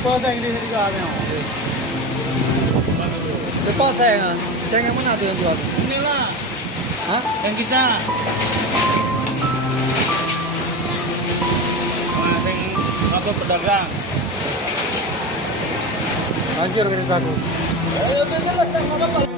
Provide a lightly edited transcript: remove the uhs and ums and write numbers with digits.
Poteng di sini juga ada. Potengan. Ceng yang mana tuh yang jual? Inilah Hah? yang kita. Yang apa pedagang. Hancur ceritaku. Ayo, betul lah, apa-apa.